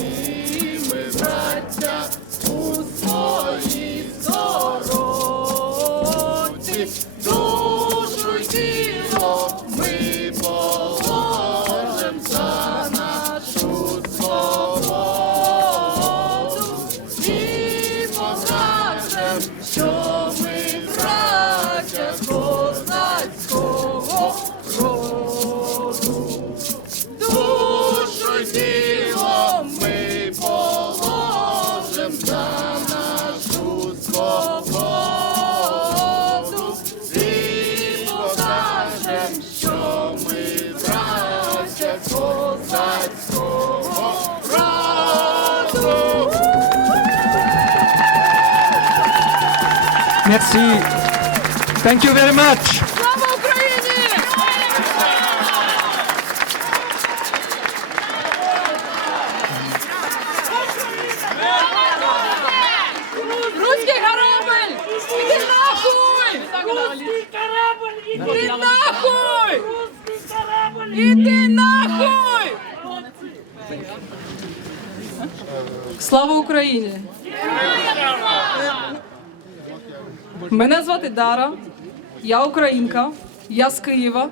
ми, браття, у своїй сторонці. Душу й тіло ми положим за нашу свободу і покажем, що ми браття з козацького роду. Душу й тіло ми положим за нашу свободу і покажем, що ми браття козацького роду. Merci. Thank you very much. Слава Україні! Руський корабль! Іди нахуй! Іди нахуй! Іди нахуй! Слава Україні! Мене звати Дара, я українка, я з Києва.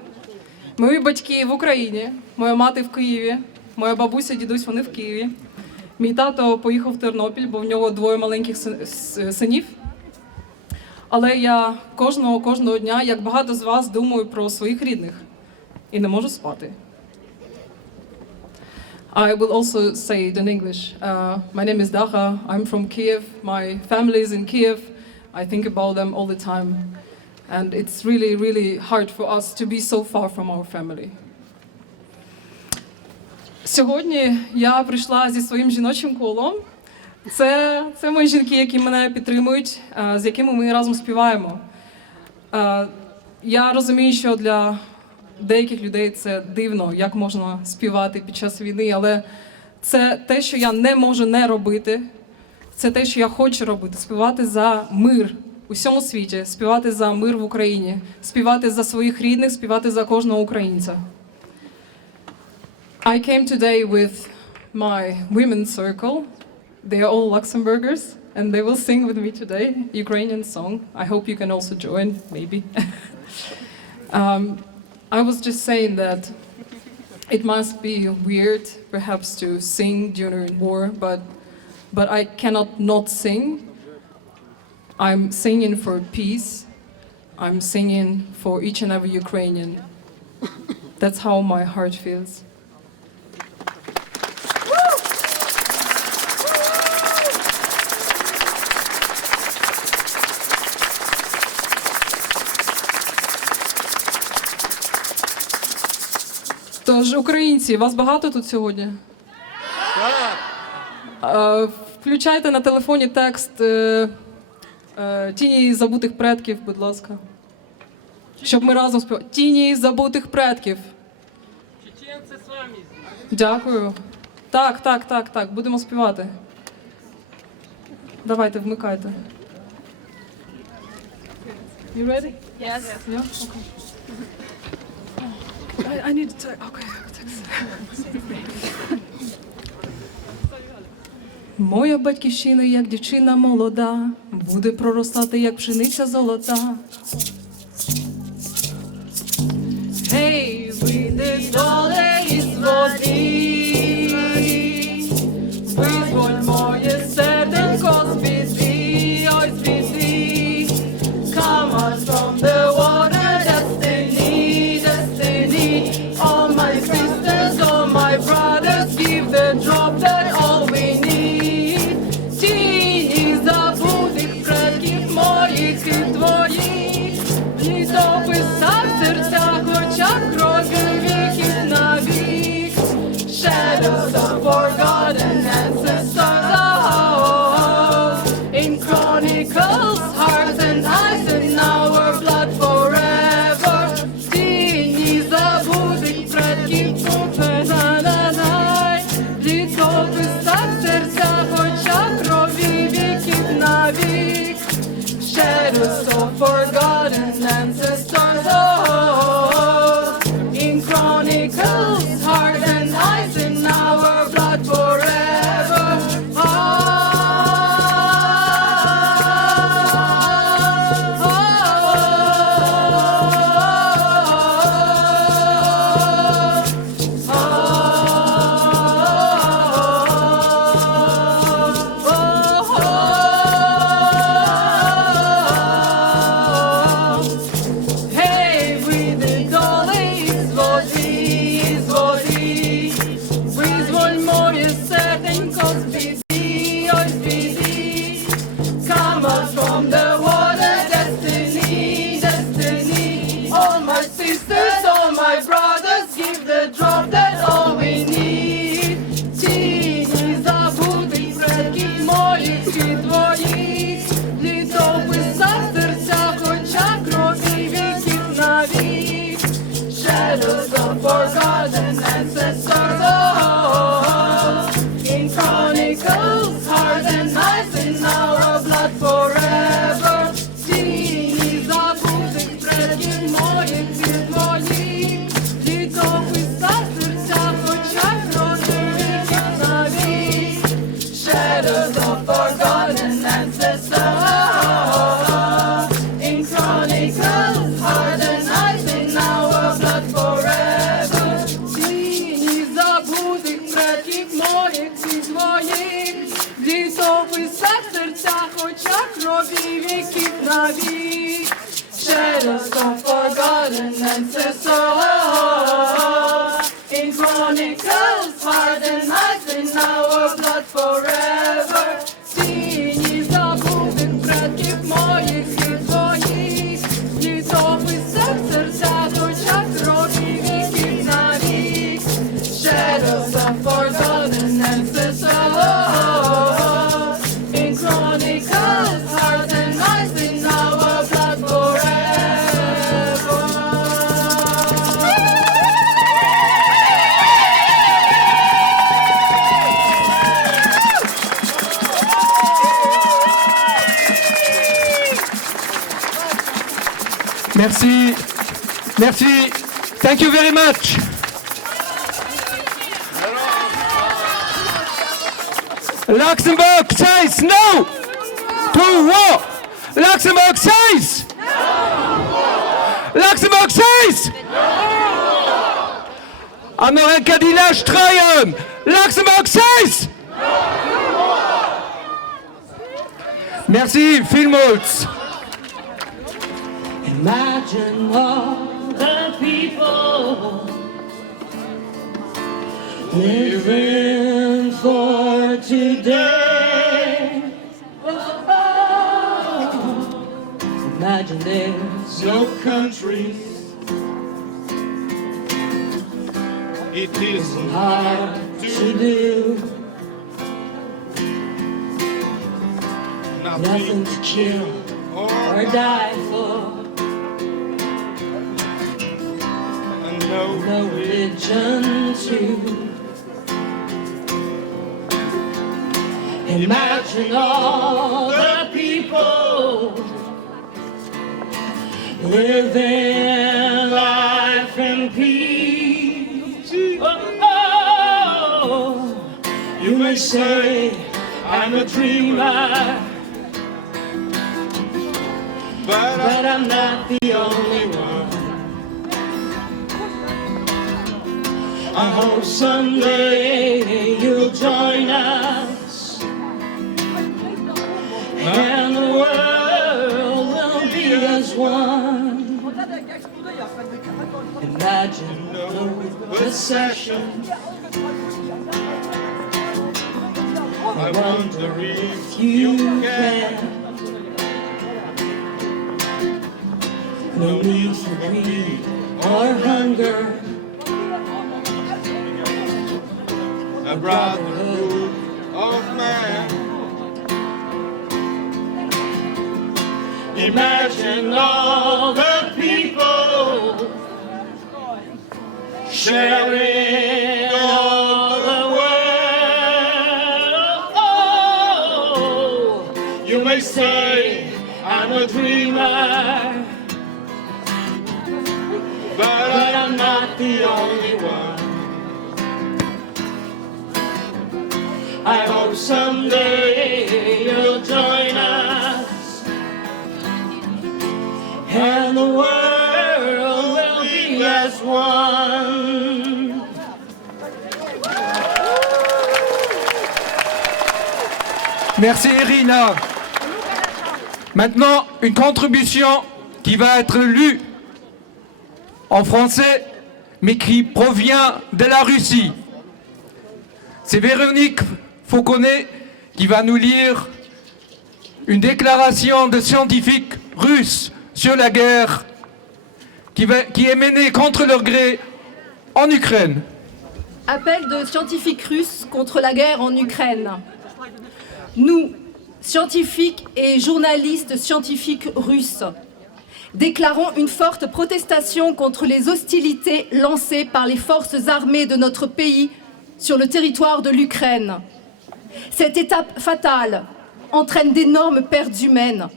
Мої батьки в Україні, моя мати в Києві, моя бабуся, дідусь, вони в Києві. Мій тато поїхав в Тернопіль, бо в нього двоє маленьких синів. Але я кожного дня, як багато з вас, думаю про своїх рідних і не можу спати. I will also say it in English. My name is Dara, I'm from Kiev, my family is in Kiev. I think about them all the time. And it's really hard for us to be so far from our family. Сьогодні я прийшла зі своїм жіночим колом. Це мої жінки, які мене підтримують, з якими ми разом співаємо. Я розумію, що для деяких людей це дивно, як можна співати під час війни, але це те, що я не можу не робити. Це те, що я хочу робити, співати за мир у всьому світі, співати за мир в Україні, співати за своїх рідних, співати за кожного українця. I came today with my women's circle. They are all Luxembourgers, and they will sing with me today, Ukrainian song. I hope you can also join, maybe. I was just saying that It must be weird, perhaps, to sing during war, but I cannot not sing. I'm singing for peace. I'm singing for each and every Ukrainian. That's how my heart feels. Тож, українці, вас багато тут сьогодні? Включайте на телефоні текст «Тіні забутих предків», будь ласка. Щоб ми разом співали. «Тіні забутих предків». Чеченці з вами. Дякую. Так, будемо співати. Давайте, вмикайте. You ready? Yes. Yeah? Okay. I need to take, okay. Моя батьківщина, як дівчина молода, буде проростати, як пшениця золота. Гей, вийди доле із води, визволь моє серденько з біди, ой, з біди. Come out from the water, destiny, destiny. All my sisters, all my brothers, give the drop that all we need. Тіні забутих предків моїх і твоїх, літописах в серцях, очах, крові віків на вік. Shadows of forgotten ancestors, oh, in chronicles, hearts and eyes, in our blood forever. Тіні забутих предків, на-на-на-най, літописах в серцях, очах, крові віків на вік. Shadows of forgotten ancestors, oh, in chronicles, heart and eyes, in our blood forever. Hey, we the dolly із води, визволь моє серденько з біди, ой, з біди. Come out from the water, destiny, destiny. All my sisters, all my brothers, give the drop that all we need. Тіні забутих предків моїх і твоїх, літописах в серцях, очах, крові віків на вік. Shadows of forgotten ancestors, oh, in chronicles, heart and eyes, in our blood forever. Тіні забутих предків моїх і твоїх, літописах в серцях, очах, крові віків на вік. Shadows of forgotten ancestors, in chronicles, heart and eyes, in our blood forever. Тіні забутих предків моїх і твоїх, літописах в серцях, очах, крові віків на вік. Shadows of forgotten ancestors, in chronicles, heart and eyes, in our blood forever. Тіні забутих предків моїх і твоїх, літописах в серцях, очах, крові віків на вік. Shadows of forgotten ancestors, in chronicles, heart and eyes, in our blood forever. Merci. Merci. Thank you very much. Luxembourg says no to war. Luxembourg says no. Luxembourg says no. Amerika die Lash treien! Luxemburg 6! Merci, vielmals! Imagine all the people living for today. Oh, imagine there's no countries. It isn't hard to do. Nothing to kill or die for. No religion too. Imagine all the people living life in peace. Oh, you may say I'm a dreamer, but I'm not the only one. I hope someday you'll join us, and the world will be as one. Imagine no recession. I wonder if you can. No need for greed or hunger. A brotherhood of man. Imagine all the people sharing all the world. Oh, you may say I'm a dreamer, but I'm not the only one. I hope someday you'll join us, and the world will be as one. Merci Irina. Maintenant, une contribution qui va être lue en français, mais qui provient de la Russie. C'est Véronique Fauconnet qui va nous lire une déclaration de scientifiques russes sur la guerre qui est menée contre leur gré en Ukraine. Appel de scientifiques russes contre la guerre en Ukraine. Nous, scientifiques et journalistes scientifiques russes, déclarons une forte protestation contre les hostilités lancées par les forces armées de notre pays sur le territoire de l'Ukraine. Cette étape fatale entraîne d'énormes pertes humaines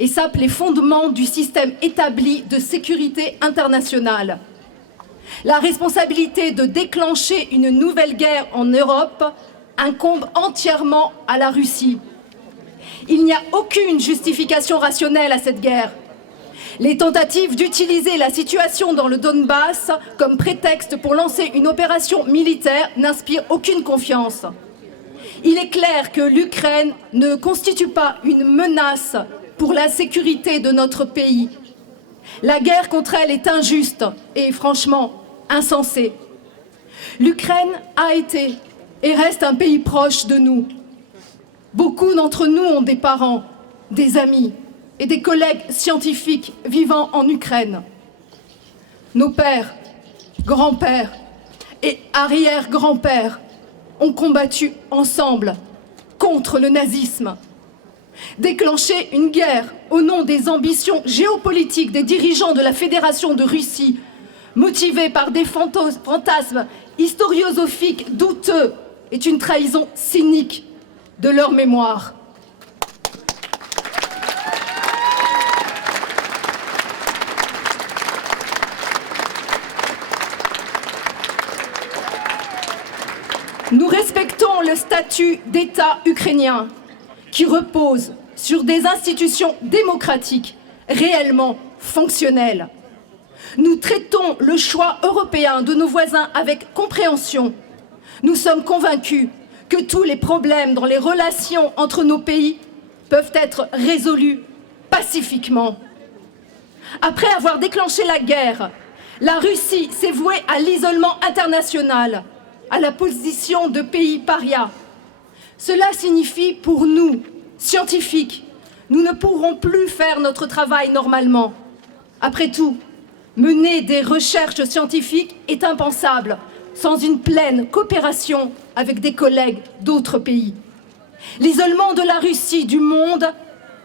et sape les fondements du système établi de sécurité internationale. La responsabilité de déclencher une nouvelle guerre en Europe incombe entièrement à la Russie. Il n'y a aucune justification rationnelle à cette guerre. Les tentatives d'utiliser la situation dans le Donbass comme prétexte pour lancer une opération militaire n'inspirent aucune confiance. Il est clair que l'Ukraine ne constitue pas une menace pour la sécurité de notre pays. La guerre contre elle est injuste et franchement insensée. L'Ukraine a été et reste un pays proche de nous. Beaucoup d'entre nous ont des parents, des amis et des collègues scientifiques vivant en Ukraine. Nos pères, grands-pères et arrière-grands-pères ont combattu ensemble contre le nazisme. Déclencher une guerre au nom des ambitions géopolitiques des dirigeants de la Fédération de Russie, motivés par des fantasmes historiosophiques douteux, est une trahison cynique de leur mémoire. Nous respectons le statut d'État ukrainien qui repose sur des institutions démocratiques réellement fonctionnelles. Nous traitons le choix européen de nos voisins avec compréhension. Nous sommes convaincus que tous les problèmes dans les relations entre nos pays peuvent être résolus pacifiquement. Après avoir déclenché la guerre, la Russie s'est vouée à l'isolement international, à la position de pays paria. Cela signifie pour nous, scientifiques, nous ne pourrons plus faire notre travail normalement. Après tout, mener des recherches scientifiques est impensable sans une pleine coopération avec des collègues d'autres pays. L'isolement de la Russie du monde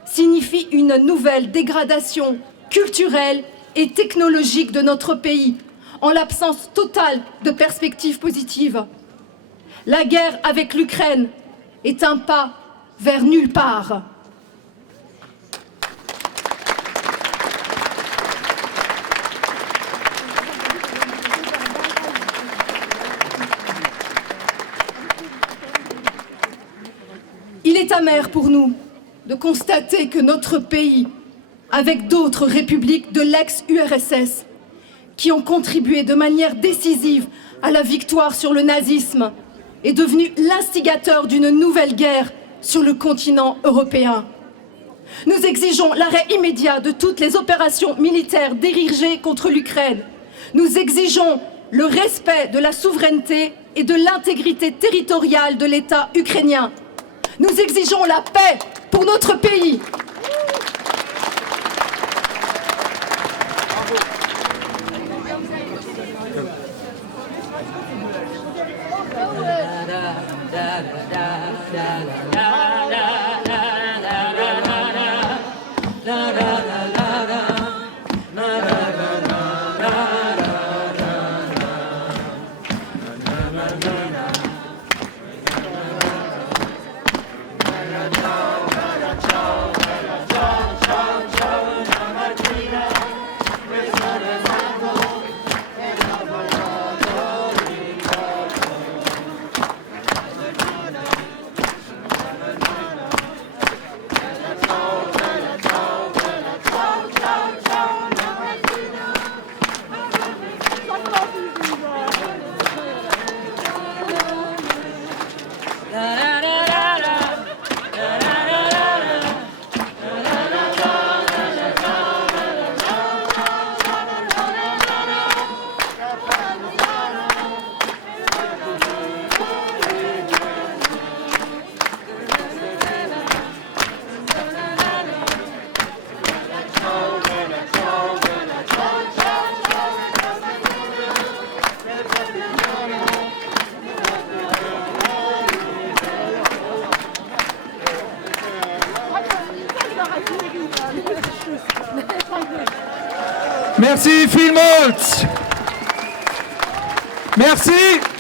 signifie une nouvelle dégradation culturelle et technologique de notre pays, en l'absence totale de perspectives positives. La guerre avec l'Ukraine est un pas vers nulle part. Il est amer pour nous de constater que notre pays, avec d'autres républiques de l'ex-URSS, qui ont contribué de manière décisive à la victoire sur le nazisme, est devenu l'instigateur d'une nouvelle guerre sur le continent européen. Nous exigeons l'arrêt immédiat de toutes les opérations militaires dirigées contre l'Ukraine. Nous exigeons le respect de la souveraineté et de l'intégrité territoriale de l'État ukrainien. Nous exigeons la paix pour notre pays. Merci Phil Maltz. Merci.